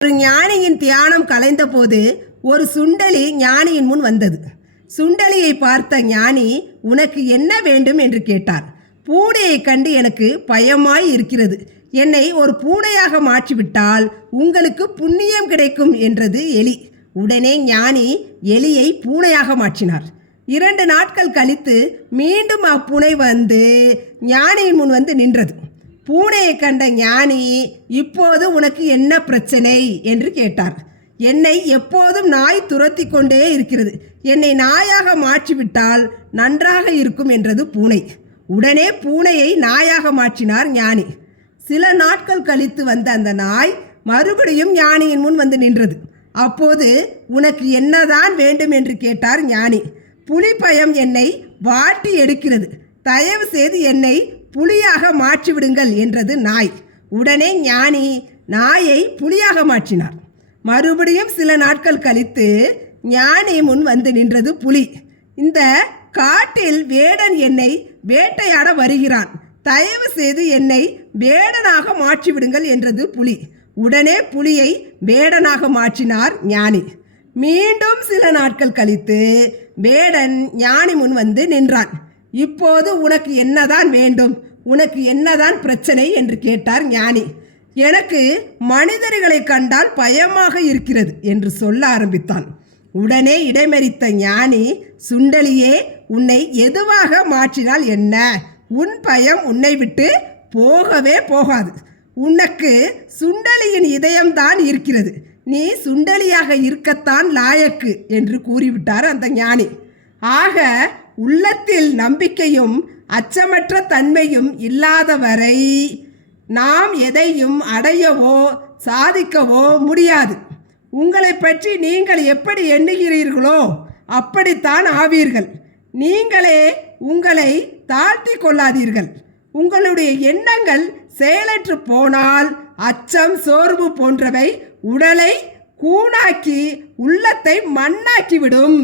ஒரு ஞானியின் தியானம் கலைந்தபோது ஒரு சுண்டலி ஞானியின் முன் வந்தது. சுண்டலியை பார்த்த ஞானி உனக்கு என்ன வேண்டும்? என்று கேட்டார். பூனையை கண்டு எனக்கு பயமாய் இருக்கிறது. என்னை ஒரு பூனையாக மாற்றிவிட்டால் உங்களுக்கு புண்ணியம் கிடைக்கும் என்றது எலி. உடனே ஞானி எலியை பூனையாக மாற்றினார். இரண்டு நாட்கள் கழித்து மீண்டும் அப்பூனை வந்து ஞானியின் முன் வந்து நின்றது. பூனையை கண்ட ஞானி இப்போது உனக்கு என்ன பிரச்சனை? என்று கேட்டார். என்னை எப்போதும் நாய் துரத்தி கொண்டே இருக்கிறது. என்னை நாயாக மாற்றிவிட்டால் நன்றாக இருக்கும் என்றது பூனை. உடனே பூனையை நாயாக மாற்றினார் ஞானி. சில நாட்கள் கழித்து வந்த அந்த நாய் மறுபடியும் ஞானியின் முன் வந்து நின்றது. அப்போது உனக்கு என்னதான் வேண்டும் என்று கேட்டார் ஞானி. புலி பயம் என்னை வாட்டி எடுக்கிறது. தயவு செய்து என்னை புலியாக மாற்றிவிடுங்கள் என்றது நாய். உடனே ஞானி நாயை புலியாக மாற்றினார். மறுபடியும் சில நாட்கள் கழித்து ஞானி முன் வந்து நின்றது புலி. இந்த காட்டில் வேடன் என்னை வேட்டையாட வருகிறான். தயவு செய்து என்னை வேடனாக மாற்றிவிடுங்கள் என்றது புலி. உடனே புலியை வேடனாக மாற்றினார் ஞானி. மீண்டும் சில நாட்கள் கழித்து வேடன் ஞானி முன் வந்து நின்றான். இப்போது உனக்கு என்னதான் வேண்டும்? உனக்கு என்னதான் பிரச்சனை? என்று கேட்டார் ஞானி. எனக்கு மனிதர்களை கண்டால் பயமாக இருக்கிறது என்று சொல்ல ஆரம்பித்தான். உடனே இடைமறித்த ஞானி சுண்டலியே உன்னை எதுவாக மாற்றினால் என்ன? உன் பயம் உன்னை விட்டு போகவே போகாது. உனக்கு சுண்டலியின் இதயம்தான் இருக்கிறது. நீ சுண்டலியாக இருக்கத்தான் லாயக்கு என்று கூறிவிட்டார் அந்த ஞானி. ஆக உள்ளத்தில் நம்பிக்கையும் அச்சமற்ற தன்மையும் இல்லாதவரை நாம் எதையும் அடையவோ சாதிக்கவோ முடியாது. உங்களை பற்றி நீங்கள் எப்படி எண்ணுகிறீர்களோ அப்படித்தான் ஆவீர்கள். நீங்களே உங்களை தாழ்த்தி கொள்ளாதீர்கள். உங்களுடைய எண்ணங்கள் செயலற்று போனால் அச்சம் சோர்வு போன்றவை உடலை கூணாக்கி உள்ளத்தை மண்ணாக்கிவிடும்.